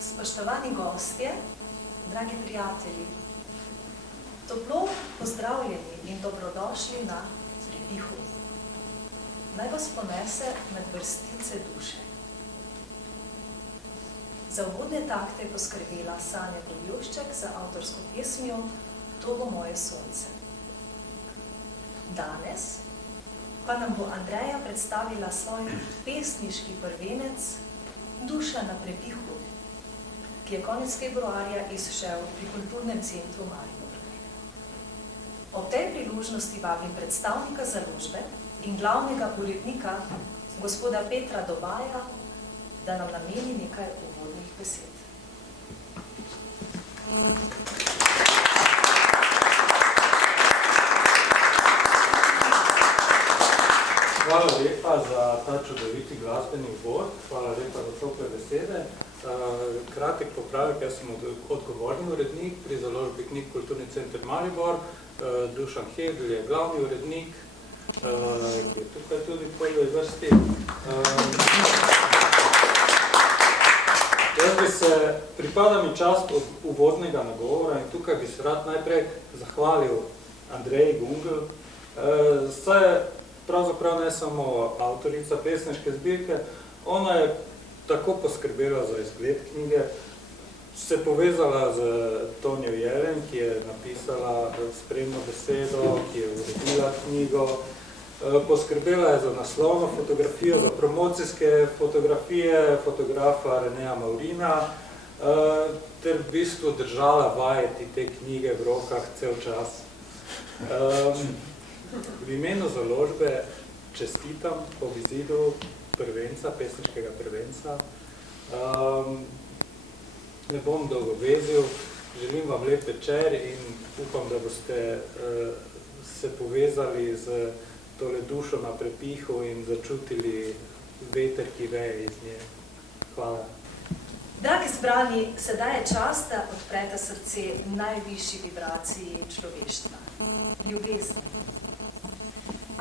Spoštovani gostje, dragi prijatelji, toplo pozdravljeni in dobrodošli na Prepihu. Naj vas ponese med vrstice duše. Za uvodne takte je poskrbela Sanja Gorjušček za avtorsko pesmijo To bo moje sonce. Danes pa nam bo Andreja predstavila svoj pesniški prvenec Duša na Prepihu, ki je konec februarja izšel pri Kulturnem centru Maribor. Ob tej priložnosti vabim predstavnika založbe in glavnega urednika, gospoda Petra Dobaja, da nam nameni nekaj uvodnih besed. Hvala lepa za ta čudoviti glasbeni uvod, hvala lepa za tople besede. Kratek popravek, jaz sem odgovorni urednik pri založbi knjig Kulturni center Maribor, Dušan Hedl je glavni urednik, ki je tukaj tudi v prvi vrsti. Pripada mi čast od uvodnega nagovora in tukaj bi se rad najprej zahvalil Andreji Gungl. Pravzaprav ne samo avtorica pesniške zbirke, ona je tako poskrbela za izgled knjige, se povezala z Tonjo Jelen, ki je napisala spremno besedo, ki je uredila knjigo, poskrbela je za naslovno fotografijo, za promocijske fotografije fotografa Reneja Maurina, ter v bistvu držala vajeti te knjige v rokah cel čas. V imenu založbe čestitam po izidu prvenca, pesniškega prvenca. Ne bom dolgovezil, želim vam lep večer in upam, da boste se povezali z tole dušo na Prepihu in začutili veter, ki veje iz nje. Hvala. Dragi zbrani, sedaj je čas, da odprete srce najvišji vibraciji človeštva, ljubezni.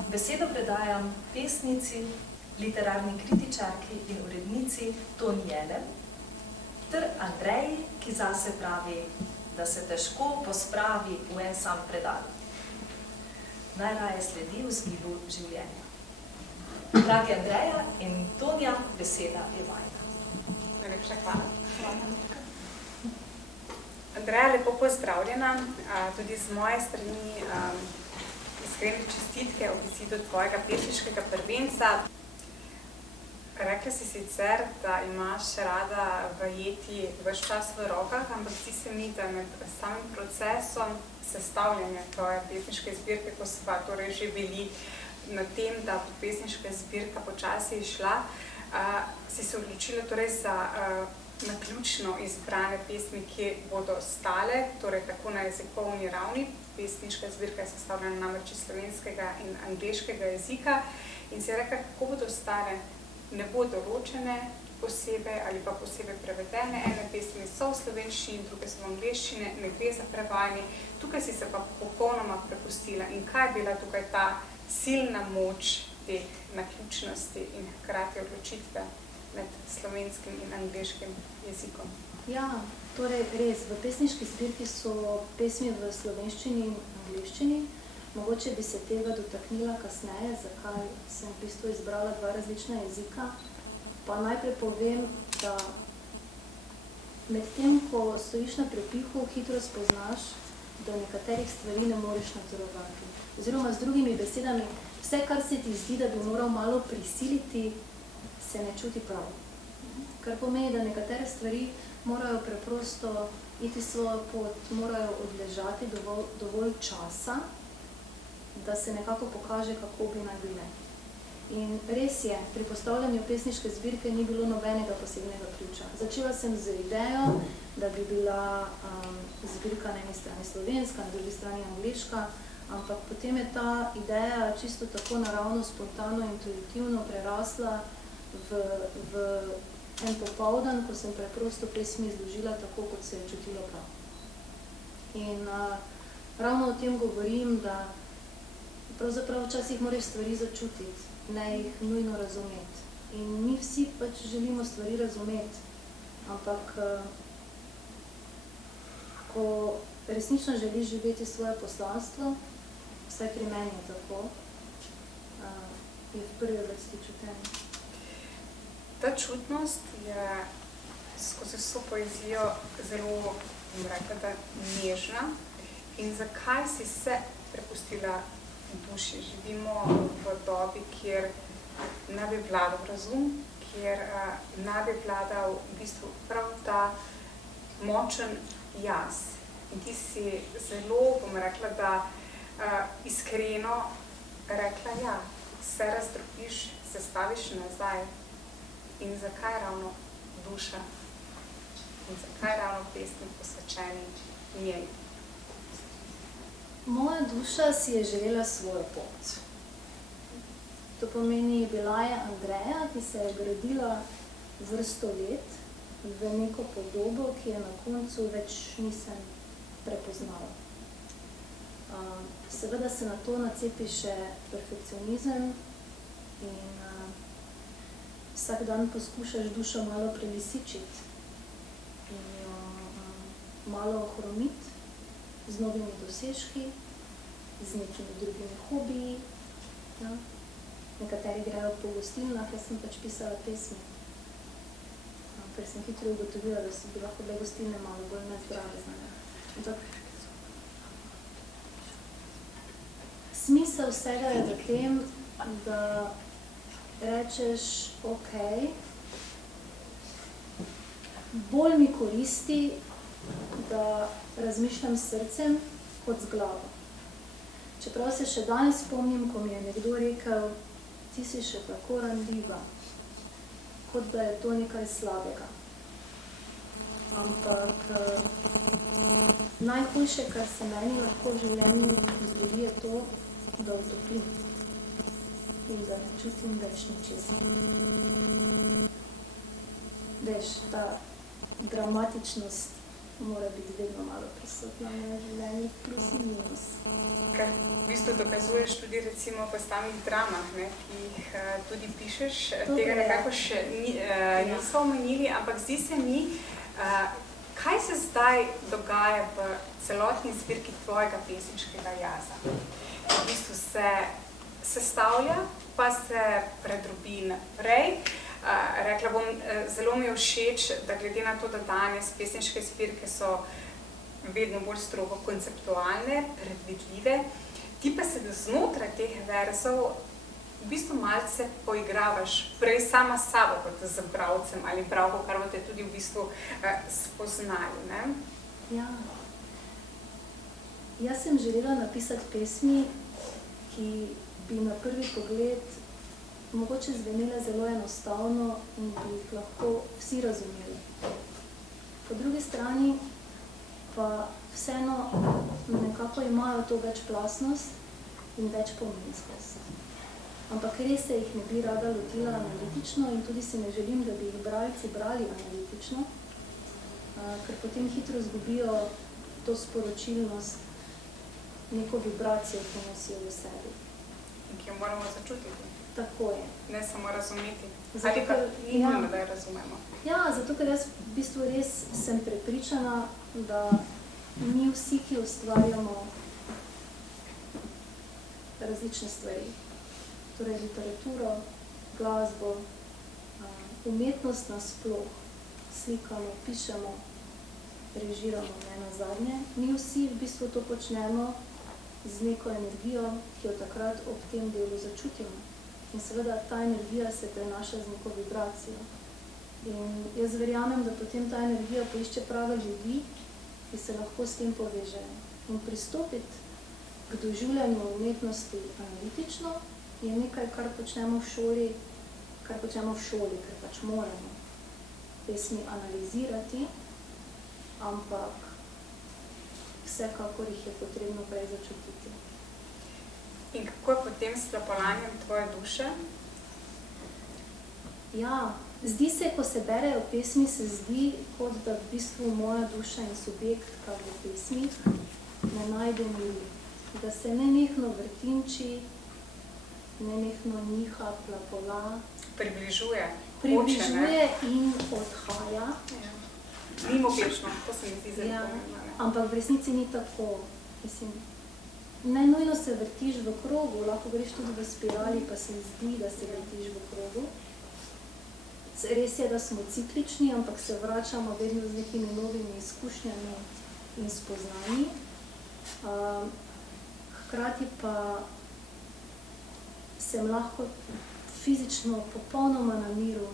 Besedo predajam pesnici, literarni kritičarki in urednici Tonji Jelen ter Andreji, ki zase pravi, da se težko pospravi v en sam predal. Najraje sledi v vzgibu življenja. Dragi Andreja in Tonja, beseda je vajna. Najlepša hvala. Andreja, lepo pozdravljena, tudi z moje strani iskrene čestitke ob izidu tvojega pesniškega prvenca. Rekla si sicer, da imaš rada vajeti ves čas v rokah, ampak zdi se mi, da med samim procesom sestavljanja tvoje pesniške zbirke, ko sva torej že bili na tem, da bo pesniška zbirka počasi išla, si se odločila torej za naključno izbrane pesmi, ki bodo ostale, torej tako na jezikovni ravni. Pesniška zbirka je sestavljena namreč iz slovenskega in angleškega jezika in si je rekla, kako bodo ostale, ne bodo določene posebej ali pa posebej prevedene. Ene pesmi so v slovenščini, druge so v angleščini, ne gre za prevajanje. Tukaj si se pa popolnoma prepustila. In kaj je bila tukaj ta silna moč teh naključnosti in hkrati odločitve med slovenskim in angleškim jezikom? Ja, torej res, v pesniški zbirki so pesmi v slovenščini in angleščini. Mogoče bi se tega dotaknila kasneje, zakaj sem v bistvu izbrala dva različna jezika. Pa najprej povem, da med tem, ko stojiš na prepihu, hitro spoznaš, da nekaterih stvari ne moreš nadzorovati. Oziroma z drugimi besedami, vse, kar se ti zdi, da bi moral malo prisiliti, se ne čuti prav. Kar pomeni, da nekatere stvari morajo preprosto iti svojo pot, morajo odležati dovolj časa, da se nekako pokaže, kako bi naj bile. In res je, pri postavljanju pesniške zbirke ni bilo nobenega posebnega ključa. Začela sem z idejo, da bi bila zbirka na eni strani slovenska, na drugi strani angleška, ampak potem je ta ideja čisto tako naravno, spontano, intuitivno prerasla v en popoldan, ko sem preprosto pesmi izložila tako, kot se je čutilo prav. In ravno o tem govorim, da pravzaprav včasih moraš stvari začutiti, ne jih nujno razumeti. In mi vsi pač želimo stvari razumeti, ampak ko resnično želiš živeti svoje poslanstvo, vsaj pri meni je tako, je v prvi vrsti čutenje. Ta čutnost je skozi vso poezijo zelo, bom rekla, da nežna. In zakaj si se prepustila duši? Živimo v dobi, kjer ne bi vladal razum, kjer ne bi vladal v bistvu prav ta močen jaz. In ti si zelo, bom rekla, da iskreno rekla, ja, se razdrobiš, se staviš nazaj. In zakaj ravno duša? In zakaj ravno pesmi posvečeni njej? Moja duša si je želela svojo pot. To pomeni, bila je Andreja, ki se je gradila vrsto let v neko podobo, ki je na koncu več nisem prepoznala. Seveda se na to nacepi še perfekcionizem in vsak dan poskušaš dušo malo prelisičiti in jo malo ohromiti z novimi dosežki, z nekimi drugimi hobiji. Ja. Nekateri grejo po gostilnah, jaz sem pač pisala pesmi. Ker sem hitro ugotovila, da so bi lahko bile gostilne malo bolj nezdrave znane. Smisel vsega je v tem, da rečeš, ok, bolj mi koristi, da razmišljam s srcem kot z glavo. Čeprav se še danes spomnim, ko mi je nekdo rekel, ti si še tako ranljiva, kot da je to nekaj slabega. Ampak najhujše, kar se meni lahko v življenju zgodi, je to, da utopim in da ne čutim več ničesar. Veš, ta dramatičnost mora biti vedno malo prisotna v življenju, plus in minus. Kar v bistvu dokazuješ tudi recimo v samih dramah, ne, ki jih tudi pišeš. Tega nekako še niso omenili, ampak zdi se mi, kaj se zdaj dogaja v celotni zbirki tvojega pesniškega jaza. V bistvu se sestavlja, pa se predrobi naprej. Rekla bom, zelo mi je všeč, da glede na to, da danes pesniške zbirke so vedno bolj strogo konceptualne, predvidljive, ti pa se znotraj teh verzov v bistvu malce poigravaš prej sama s sabo kot z bralcem ali bralko, kar boste tudi v bistvu spoznali, ne? Ja. Jaz sem želela napisati pesmi, ki bi na prvi pogled mogoče zvenile zelo enostavno in bi jih lahko vsi razumeli. Po drugi strani pa vseeno nekako imajo to večplastnost in večpomenskost. Ampak res se jih ne bi rada lotila analitično in tudi si ne želim, da bi jih bralci brali analitično, ker potem hitro izgubijo to sporočilnost, neko vibracijo, ki nosijo v sebi. In ki jo moramo začutiti. Tako je. Ne samo razumeti. Zato, Ali pa ker- ni ja. nujno, da jo razumemo. Ja, zato ker jaz v bistvu res sem prepričana, da mi vsi, ki ustvarjamo različne stvari, torej literaturo, glasbo, umetnost nasploh, slikamo, pišemo, režiramo, ne nazadnje, mi vsi v bistvu to počnemo z neko energijo, ki jo takrat ob tem delu začutimo. In seveda ta energija se prenaša z neko vibracijo. In jaz verjamem, da potem ta energija poišče prave ljudi, ki se lahko s tem povežejo. In pristopiti k doživljanju umetnosti analitično je nekaj, kar počnemo v šoli, ker pač moramo pesmi analizirati, ampak vsekakor jih je potrebno prej začutiti. In kako je potem s plapoljanjem tvoje duše? Ja, zdi se, ko se berejo pesmi, se zdi, kot da v bistvu moja duša in subjekt, kar v pesmih, ne najde miru. Da se nenehno vrtinči, nenehno niha, plapola, Približuje. približuje in odhaja. Ja. Mimobežno, to se mi zdi zelo Ja, pomembno. Ne? ampak v resnici ni tako. Mislim, ne nujno se vrtiš v krogu, lahko greš tudi v spirali, pa se zdi, da se vrtiš v krogu. Res je, da smo ciklični, ampak se vračamo vedno z nekimi novimi izkušnjami in spoznanji. Hkrati pa sem lahko fizično popolnoma na miru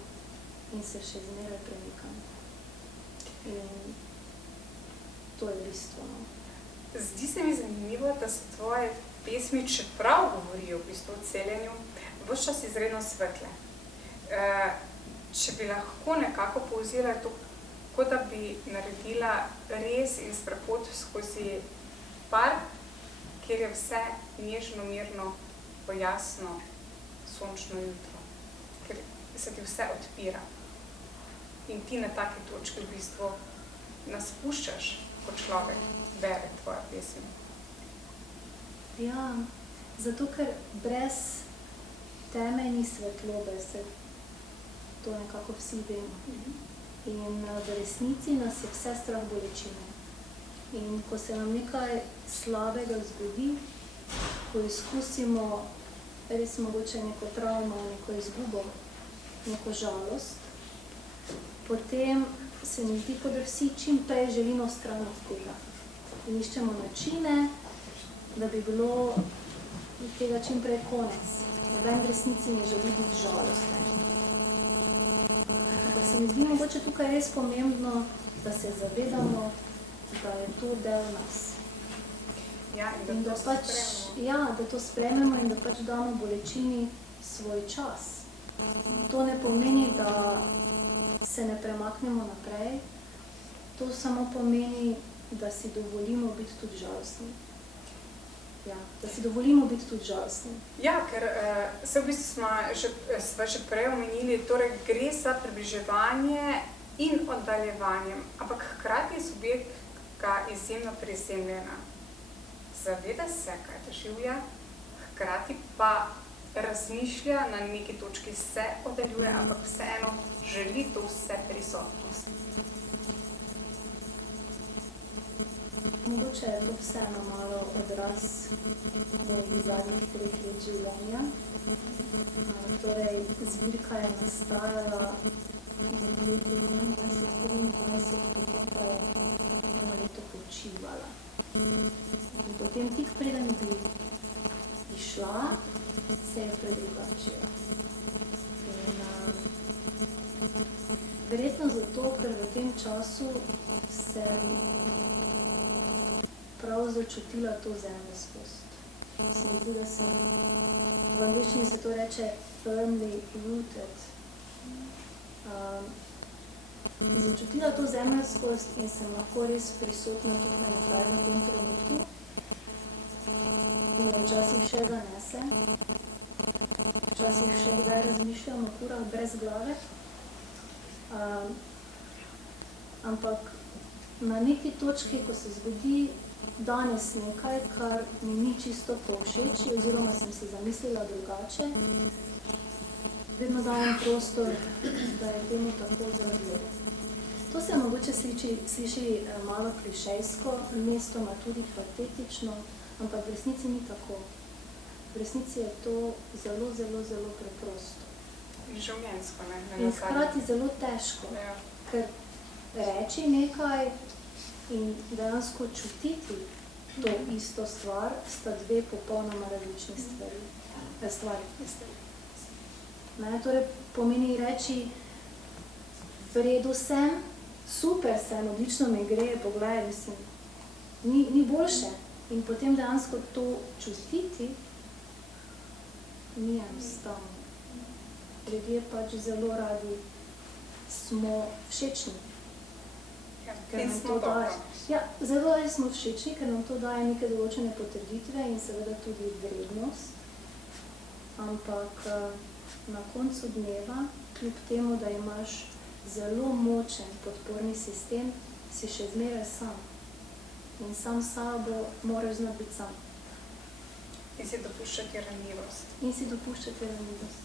in se še zmeraj premikam. In to je bistvo. Zdi se mi zanimivo, da so tvoje pesmi, čeprav govorijo v bistvu o celjenju, ves čas izredno svetle. Če bi lahko nekako povzela to, kot da bi naredila res in sprehod skozi park, kjer je vse nežno, mirno, jasno, sončno jutro, ker se ti vse odpira. In ti na taki točki v bistvu nas puščaš, kot človek bere tvoje pesmi. Ja, zato ker brez teme ni svetlobe, se to nekako vsi vemo. In v resnici nas je vse strah bolečine. In ko se nam nekaj slabega zgodi, ko izkusimo res mogoče neko travmo, neko izgubo, neko žalost, potem se mi zdi, kot da vsi čim prej želimo stran od tega. In iščemo načine, da bi bilo tega čim prej konec. Noben v resnici ne želi biti žalosten. Ampak se mi zdi mogoče tukaj res pomembno, da se zavedamo, da je to del nas. Ja, in In da da to pač, sprejmemo. ja, da to sprejmemo in da pač damo bolečini svoj čas. To ne pomeni, da se ne premaknemo naprej. To samo pomeni, da si dovolimo biti tudi žalostni. Ja, da si dovolimo biti tudi žalostni. Ja, ker se v bistvu smo že prej omenili, torej gre za približevanje in oddaljevanje, ampak hkrati je subjektka izjemno prizemljena. Zaveda se, kaj doživlja, hkrati pa razmišlja, na neki točki se oddaljuje, ampak vseeno želi to vse prisotnost. Mogoče je to vseeno malo odraz mojih zadnjih 3 let življenja. Torej, zbirka je nastajala med leti 21, 23, potem pa je eno leto počivala. In potem tik preden bi išla, se je predrugačila. In verjetno zato, ker v tem času sem prav začutila to zemljoskost. Se mi zdi, da sem, v angliščini se to reče firmly rooted. začutila to zemeljskost in sem lahko res prisotna tukaj naprej na tem trenutku. In me včasih še zanese, včasih še kdaj razmišljam o kurah brez glave. Ampak na neki točki, ko se zgodi danes nekaj, kar mi ni čisto povšeči, oziroma sem si zamislila drugače, vedno dajem prostor, da je temu tako zrazljivo. To se mogoče sliši malo klišejsko, mestoma tudi patetično, ampak v resnici ni tako. V resnici je to zelo, zelo, zelo preprosto. Življenjsko, ne? In hkrati zelo težko, Ja. ker reči nekaj in dejansko čutiti to isto stvar, sta dve popolnoma različni stvari. Ne, torej pomeni reči, v redu sem, super sem, odlično mi gre, pogledaj, mislim, ni boljše. In potem dejansko to čutiti, ni enostavno. Ljudje pač zelo radi smo všečni. Ja. Ker In nam smo to daje. dobro. Ja, zelo radi smo všečni, ker nam to daje neke določene potrditve in seveda tudi vrednost. Ampak na koncu dneva, kljub temu, da imaš zelo močen podporni sistem, si še zmeraj sam. In sam sabo moraš znati biti sam. In si dopuščati ranljivost. In si dopuščati ranljivost.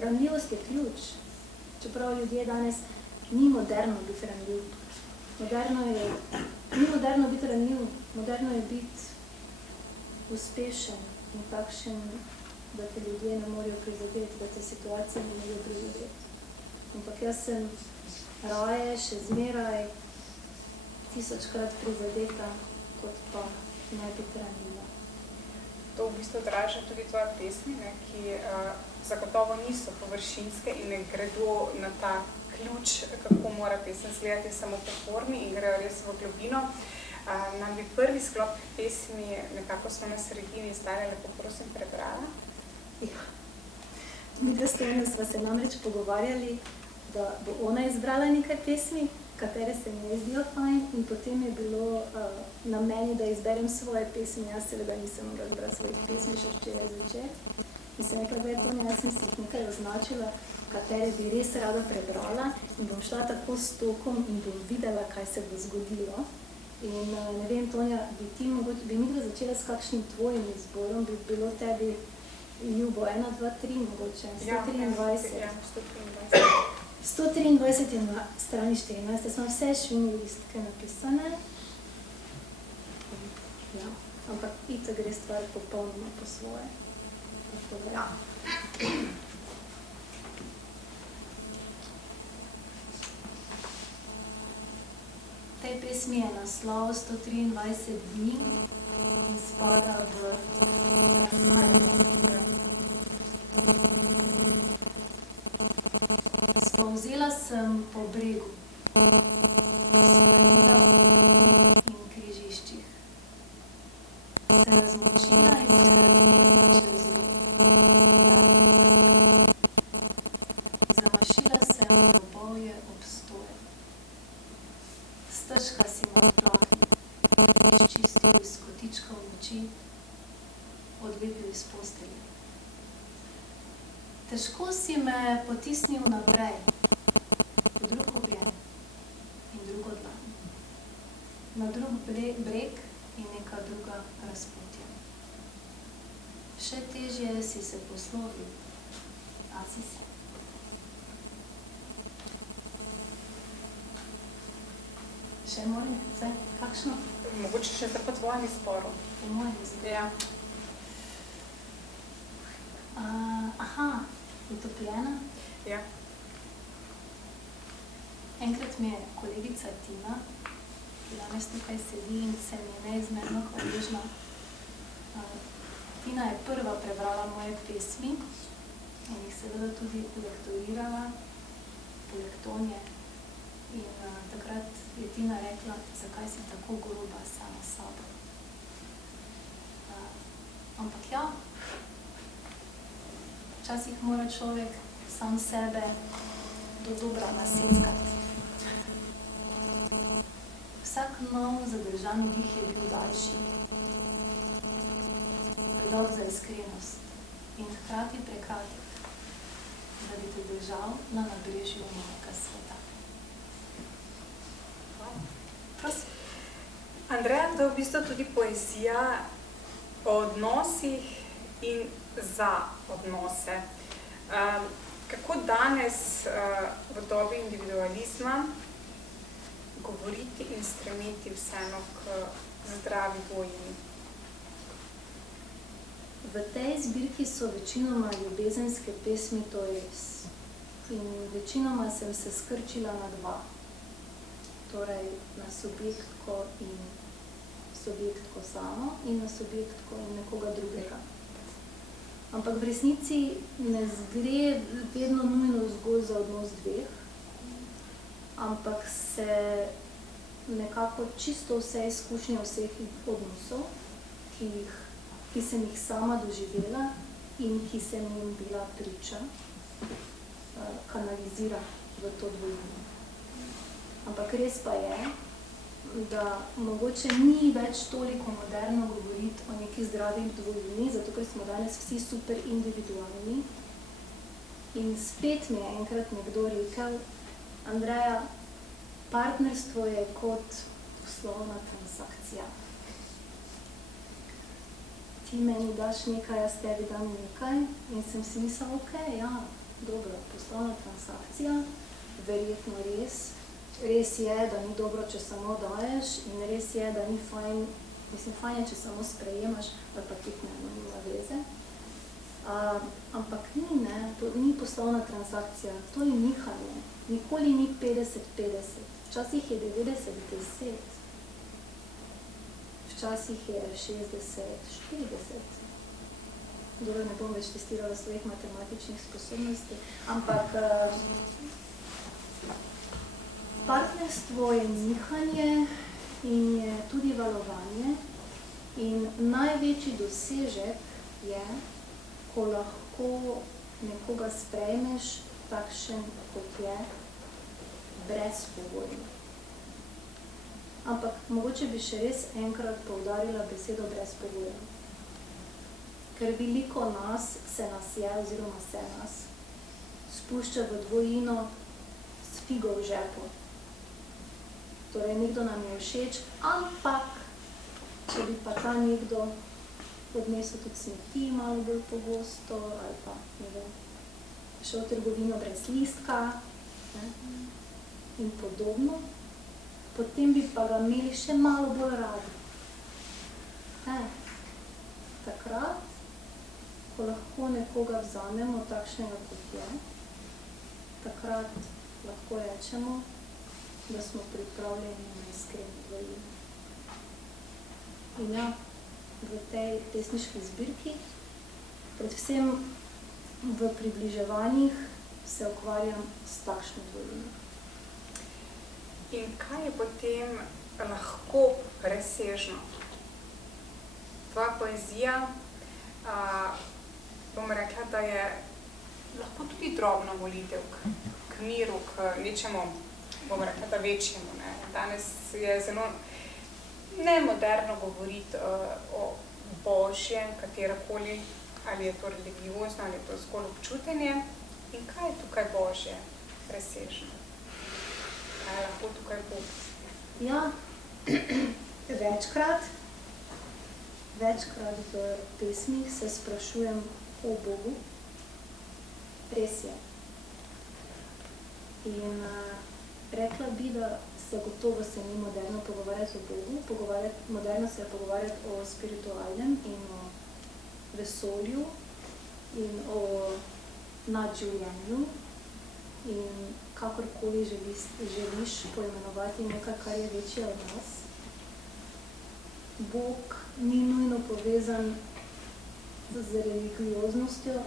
Ranljivost je ključ. Čeprav ljudje danes ni moderno biti ranljiv. Ni moderno biti ranljiv, moderno je biti uspešen in takšen, da te ljudje ne morejo prizadeti, da te situacije ne morejo prizadeti. Ampak jaz sem raje še zmeraj 1000-krat prizadeta, kot pa ne biti ranljiva. To v bistvu odraža tudi tvoje pesmi, ne, ki zagotovo niso površinske in ne gredo na ta ključ, kako mora pesem izgledati samo po formi in grejo res v globino. Nam bi prvi sklop pesmi, nekako smo na sredini zdaj, lepo prosim prebrala. Ja. Midva s Tonjo sva se namreč pogovarjali, da bo ona izbrala nekaj pesmi, katere se mi je zdijo fajn, in potem je bilo na meni, da izberem svoje pesmi. Jaz seveda nisem mogla izbrati svojih pesmi še včeraj zvečer. In sem rekla, da je Tonja, jaz sem si jih nekaj označila, katere bi res rada prebrala in bom šla tako s tokom in bom videla, kaj se bo zgodilo. In ne vem, Tonja, bi midva začela s kakšnim tvojim izborom, bi bilo tebi ljubo 1, 2, 3 mogoče, 123. Ja, 123. 123 je na strani 14, smo vse švini listke napisane. Ja, ampak itak gre stvar popolnoma po svoje. Ja. V tej pesmi je naslov 123 dni in spada v razmajanje. Spolzela sem po bregu, smrdila v potnikih in križiščih. Se razmočila in se razjezla čez zamašila sem robovje obstoje. Stežka si me odplaknil, izčistil iz kotičkov noči, odlepil iz postelje. Težko si me potisnil naprej, v drug objem in drugo dlan, na drug breg in neka druga razpotja. Še težje si se poslovil, a si se. Še moram, zdaj, kakšno? Mogoče še po tvojem izboru. Po mojem izboru. Ja. Aha, utopljena. Ja. Enkrat mi je kolegica Tina, ki danes tukaj sedi in se mi je neizmerno hvaležna. Tina je prva prebrala moje pesmi in jih seveda tudi lektorirala, poleg Tonje. In takrat je Tina rekla, zakaj si tako groba sama s sabo. Ampak ja, včasih mora človek sam sebe do dobra naseckati. vsak nov zadržan dih je bil daljši. Predolg za iskrenost in hkrati prekratek, da bi te držal na nabrežju mojega sveta. Prosim. Andreja, to je v bistvu tudi poezija o odnosih in za odnose. Kako danes v dobi individualizma govoriti in stremeti vseeno k zdravi dvojini? V tej zbirki so večinoma ljubezenske pesmi, to je res. In večinoma sem se skrčila na dva. Torej na subjektko in subjektko samo in na subjektko in nekoga drugega. Ampak v resnici ne gre vedno nujno zgolj za odnos dveh, ampak se nekako čisto vse izkušnje vseh odnosov, ki sem jih sama doživela in ki sem jim bila priča, kanalizira v to dvojino. Ampak res pa je, da mogoče ni več toliko moderno govoriti o neki zdravi dvojini, zato ker smo danes vsi super individualni. In spet mi je enkrat nekdo rekel, Andreja, partnerstvo je kot poslovna transakcija. Ti meni daš nekaj, jaz tebi dam nekaj in sem si mislila, ok, ja, dobro, poslovna transakcija, verjetno res. Res je, da ni dobro, če samo daješ in res je, da ni fajn, fajn je, če samo sprejemaš, ali pa tudi nima veze. Ampak to ni poslovna transakcija, to je nihanje. Nikoli ni 50-50. Včasih je 90-10. Včasih je 60-40. Dobro, ne bom več testirala svojih matematičnih sposobnosti, ampak partnerstvo je nihanje in je tudi valovanje in največji dosežek je, ko lahko nekoga sprejmeš takšen, kot je, brezpogojno. Ampak mogoče bi še res enkrat poudarila besedo brezpogojno. Ker veliko nas se je oziroma se nas spušča v dvojino s figo v žepu. Torej, nekdo nam je všeč, ampak če bi pa ta nekdo odnesel tudi smeti malo bolj pogosto ali pa šel v trgovino brez listka in podobno, potem bi pa ga imeli še malo bolj radi. Takrat, ko lahko nekoga vzamemo takšnega, kot je, takrat lahko rečemo, da smo pripravljeni na iskreni dvojini. In ja, v tej pesniški zbirki, predvsem v približevanjih, se ukvarjam s takšno dvojino. In kaj je potem lahko presežno? Tvoja poezija, bom rekla, da je lahko tudi drobna volitev k miru, k nečemu, bom rekla, da večjemu. Danes je zelo nemoderno govoriti o Božjem, katerakoli, ali je to religiozno, ali je to zgolj občutenje. In kaj je tukaj Božje presežno? Kaj je lahko tukaj Bog? Ja, večkrat v pesmih se sprašujem o Bogu. Res je. In rekla bi, da gotovo se ni moderno pogovarjati o Bogu, moderno se je pogovarjati o spiritualnem in o vesolju in o nadživljenju in kakorkoli želiš poimenovati nekaj, kar je večje od nas. Bog ni nujno povezan z religioznostjo.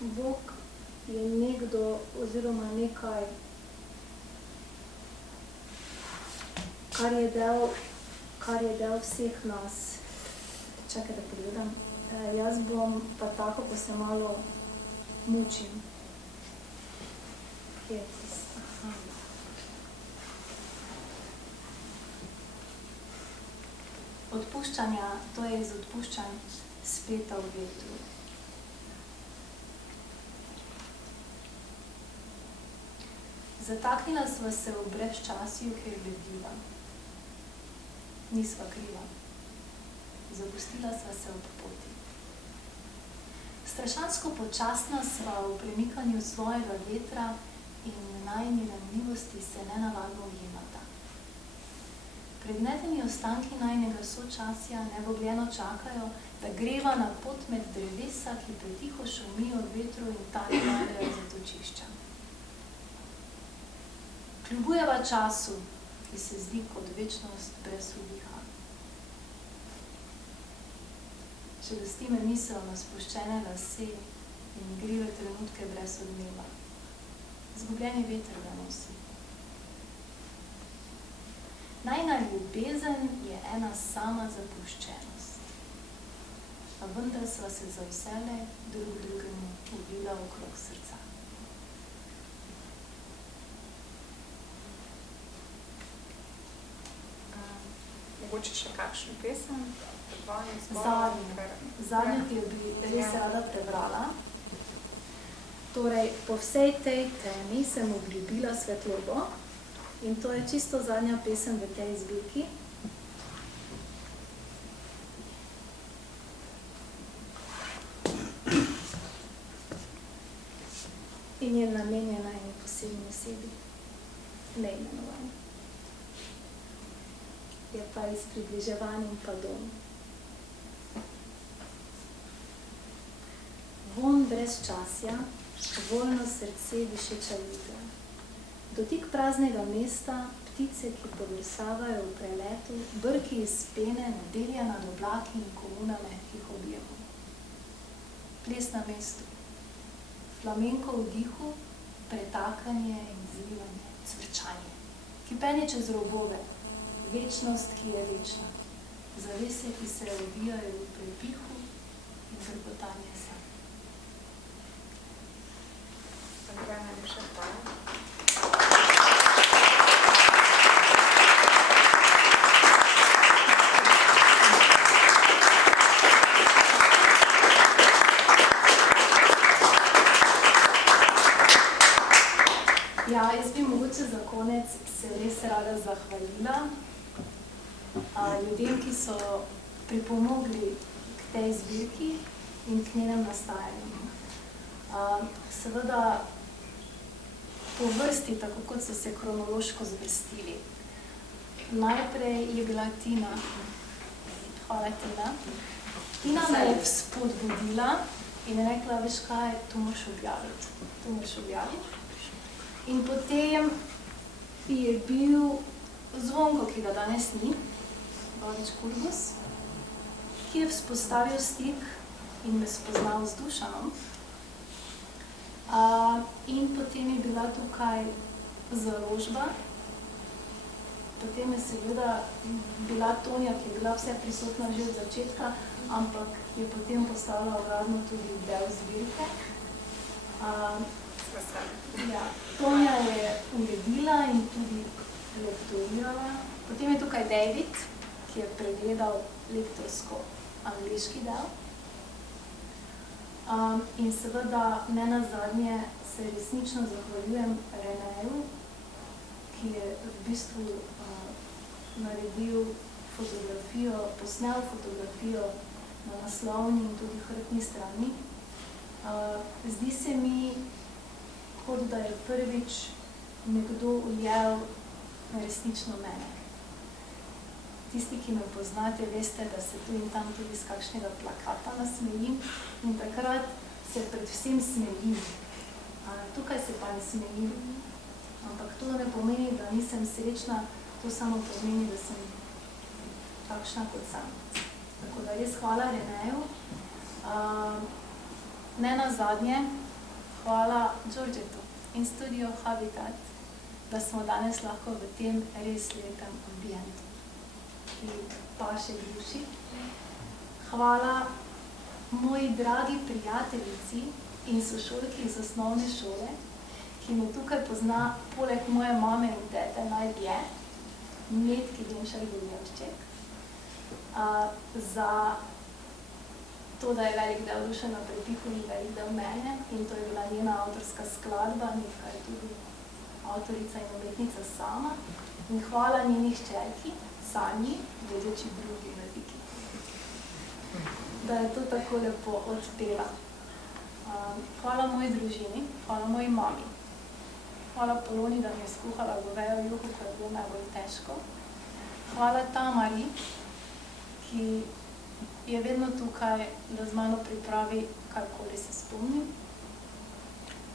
Bog je nekdo oziroma nekaj, kar je del vseh nas. Čakaj, da pogledam. Jaz bom pa tako, ko se malo mučim. Kje je tisto? odpuščanja, to je iz odpuščanj speta v vetru. Zataknila sva se v brezčasju, ker je bedljiva. Nisva kriva. Zapustila sva se ob poti. Strašansko počasna sva v premikanju svojega vetra in najini ranljivosti se nenavadno ujemata. Predmeteni ostanki najinega sočasja nebogljeno čakajo, da greva na pot med drevesa, ki pretiho šumijo v vetru in tam najdejo zatočišča. Kljubujeva času, ki se zdi kot večnost brez vdiha. Žalosti me misel na spuščene lase in igrive trenutke brez odmeva. Zgubljeni veter ga nosi. Najina ljubezen je ena sama zapuščenost. A vendar sva se za vselej drug drugemu ubila okrog srca. Mogoče še kakšno pesem? Zadnjo, ki jo bi res rada prebrala. Torej, po vsej tej temi sem obljubila svetlobo in to je čisto zadnja pesem v tej zbirki. In je namenjena eni posebni osebi, neimenovani. Je pa iz približevanj in pa dom. Von brezčasja, voljno srce dišeča jutra. Dotik praznega mesta, ptice, ki podrsavajo v preletu, brki iz pene, nedelja nad oblaki in komuna mehkih objevov. Ples na mestu, flamenko v dihu, pretakanje in zlivanje, cvrčanje, kipenje čez robove, večnost, ki je večna, zavese, ki se ovijajo v prepihu in zrpotanje se. Najlepša hvala. Ja, jaz bi mogoče za konec se res rada zahvalila ljudem, ki so pripomogli k tej zbirki in k njenem nastajanju. Seveda po vrsti, tako kot so se kronološko zvrstili. Najprej je bila Tina. Hvala, Tina. Tina me je spodbudila in je rekla, veš kaj, to moraš objaviti. In potem je bil Zvonko, ki ga danes ni, Vodič Kurbus, ki je vzpostavil stik in me spoznal z Dušanom. In potem je bila tukaj založba. Potem je seveda bila Tonja, ki je bila vse prisotna že od začetka, ampak je potem postala uradno tudi del zbirke. Ja, Tonja je uredila in tudi lektorirala. Potem je tukaj David, ki je pregledal lektorsko angleški del. In seveda ne nazadnje se resnično zahvaljujem Reneju, ki je v bistvu naredil fotografijo, posnel fotografijo na naslovni in tudi hrbtni strani. Zdi se mi, kot da je prvič nekdo ujel resnično mene. Tisti, ki me poznate, veste, da se tu in tam tudi z kakšnega plakata nasmejim in takrat se predvsem smejim. Tukaj se pa ne smejim, ampak to ne pomeni, da nisem srečna, to samo pomeni, da sem takšna kot sem. Tako da res hvala Reneju. Ne nazadnje, hvala Đorđetu in Studio Habitat, da smo danes lahko v tem res lepem ambientu, ki paše duši. Hvala moji dragi prijateljici in sošolki iz osnovne šole, ki me tukaj pozna poleg moje mame in tete najdlje, Metki Demšar Guljevšček. za to, da je velik del Dušana Prepihu in velik del mene, in to je bila njena avtorska skladba, nekaj tudi avtorica in umetnica sama. In hvala njeni hčerki, Sanji, vedeči drugi veliki, da je to tako lepo odpela. Hvala moji družini, hvala moji mami. Hvala Poloni, da mi je skuhala govejo juho, ko je bilo najbolj težko. Hvala Tamari, ki je vedno tukaj, da z mano pripravi, karkoli se spomnim.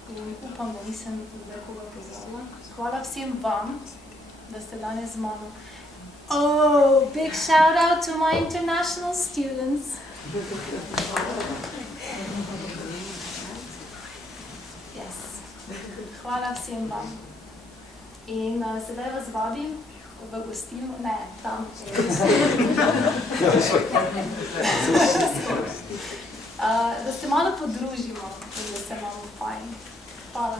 In upam, da nisem zdaj koga pozvala. Hvala vsem vam, da ste danes z mano. Oh, big shout out to my international students. Yes. Hvala vsem vam. In sedaj vas vabim v gostilno, ne, tam. Da se malo podružimo in da se imamo fajn. Hvala.